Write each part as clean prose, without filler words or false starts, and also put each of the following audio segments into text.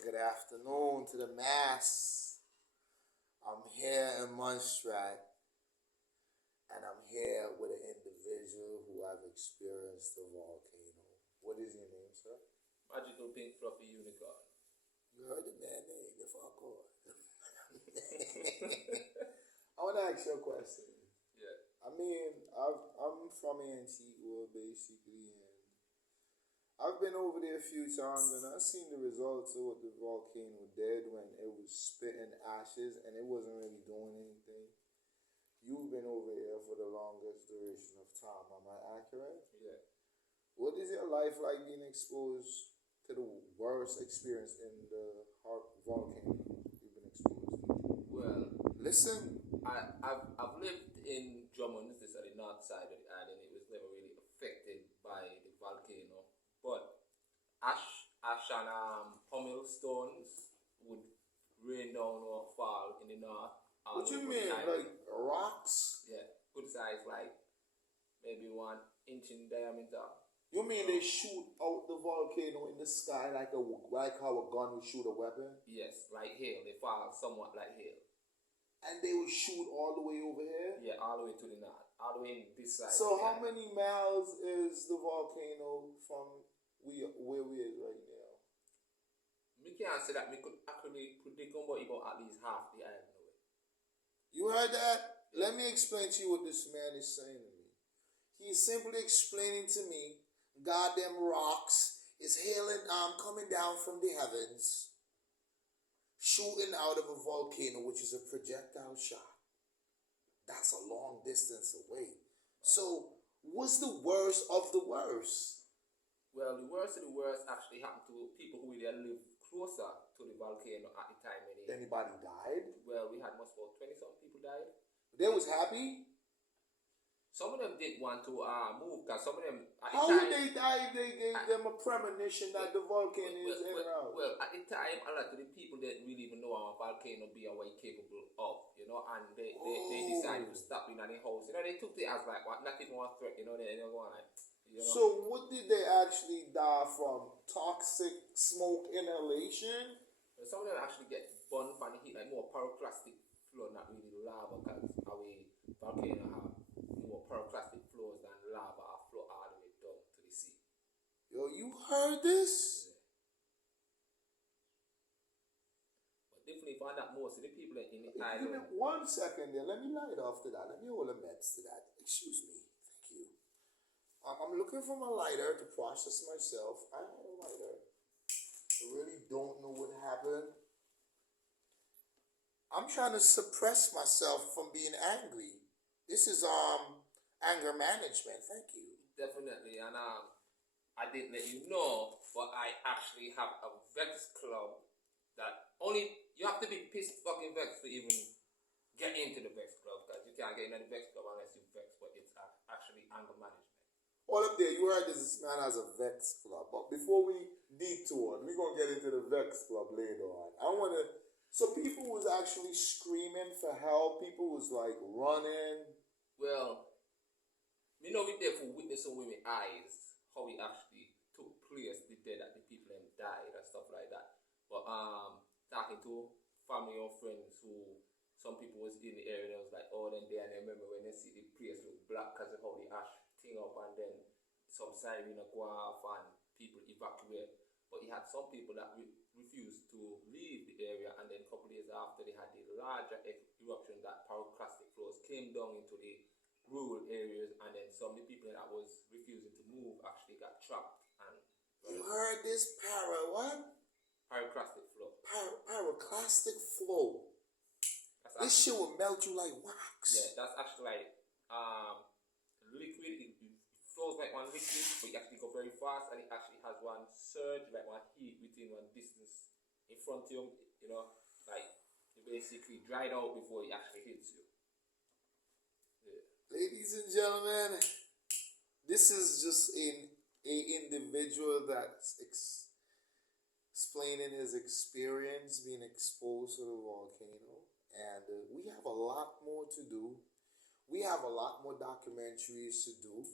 good afternoon to the mass. I'm here in Munstrat, and I'm here with an individual who have experienced the volcano. What is your name, sir? Magical pink fluffy unicorn. You heard the man name, the fuck on. I want to ask you a question. Yeah. I mean, I'm from Antigua, basically, and I've been over there a few times, and I've seen the results of what the volcano did when it was spitting ashes, and it wasn't really doing anything. You've been over here for the longest duration of time. Am I accurate? Yeah. What is your life like being exposed to the worst experience in the volcano you've been exposed to? Well, Listen. I've lived in Drummond, this is at the north side of the island. It was never really affected by the volcano, but ash and pumice stones would rain down or fall in the north. What you mean, like rocks? Yeah, good size, like maybe 1 inch in diameter. You mean they shoot out the volcano in the sky like how a gun would shoot a weapon? Yes, like hail. They fall somewhat like hail. And they would shoot all the way over here? Yeah, all the way to the north, all the way in this side. So how many miles is the volcano from where we is right now? We can't say that we could actually predict about at least half the island away. You heard that? Let me explain to you what this man is saying to me. He's simply explaining to me, goddamn rocks is hailing, coming down from the heavens, shooting out of a volcano, which is a projectile shot. That's a long distance away. So, what's the worst of the worst? Well, the worst of the worst actually happened to people who live closer to the volcano at the time. Anybody died? Well, we had most about 20-something people died. They was happy? Some of them didn't want to move, because some of them... How would they die if they gave them a premonition that the volcano is in or out? Well, at the time, a lot of the people didn't really even know how a volcano be and what it's capable of, and they decided to stop in the house. They took it as like, what, nothing more threat, they don't want like, So what did they actually die from? Toxic smoke inhalation? Well, some of them actually get burned from the heat, like more pyroclastic flow, not really lava, because our volcano have more pyroclastic flows than lava or flow all the way down to the sea. Yo, you heard this? Yeah. But definitely find out most of the people in the island. 1 second there, let me light off to that. Let me hold a meds to that. Excuse me. Thank you. I'm looking for my lighter to process myself. I have a lighter. I really don't know what happened. I'm trying to suppress myself from being angry. This is anger management. Thank you. Definitely, and I didn't let you know, but I actually have a Vex club that only you have to be pissed fucking Vex to even get into the Vex club, because you can't get into the Vex club unless you Vex, but it's actually anger management. All up there, you heard this man has a Vex club, but before we detour, we're gonna get into the Vex club later on. I wanna. So people was actually screaming for help. People was like running. Well, we there for witnessing with my eyes how it actually took place, the day that the people then died and stuff like that. But talking to family or friends who some people was in the area, they was like, oh, then I remember when they see the place look black because of how the ash thing up, and then some siren go off and people evacuate. But you had some people that refused to leave the area, and then a couple of days after, they had the larger eruption that pyroclastic flows came down into the rural areas, and then some of the people that was refusing to move actually got trapped. And you heard this what? Pyroclastic flow. Pyroclastic flow. This shit will melt you like wax. Yeah, that's actually like liquid. It flows like one liquid, but it actually go very fast, and it actually has one surge, like one heat within one distance in front of you. Like it basically dried out before it actually hits you. Yeah. Ladies and gentlemen, this is just an individual that's explaining his experience being exposed to the volcano, and we have a lot more to do. We have a lot more documentaries to do.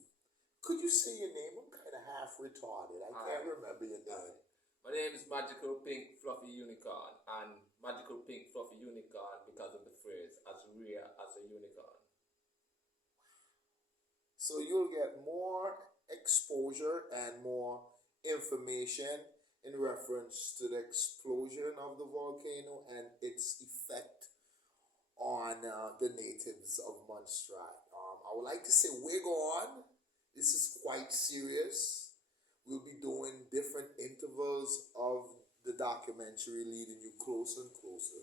Could you say your name? I'm kind of half retarded. I can't remember your name. My name name is Magical Pink Fluffy Unicorn, and Magical Pink Fluffy Unicorn because of the phrase as rare as a unicorn. So you'll get more exposure and more information in reference to the explosion of the volcano and its effect on the natives of Montserrat. I would like to say wig on. This is quite serious. We'll be doing different intervals of the documentary, leading you closer and closer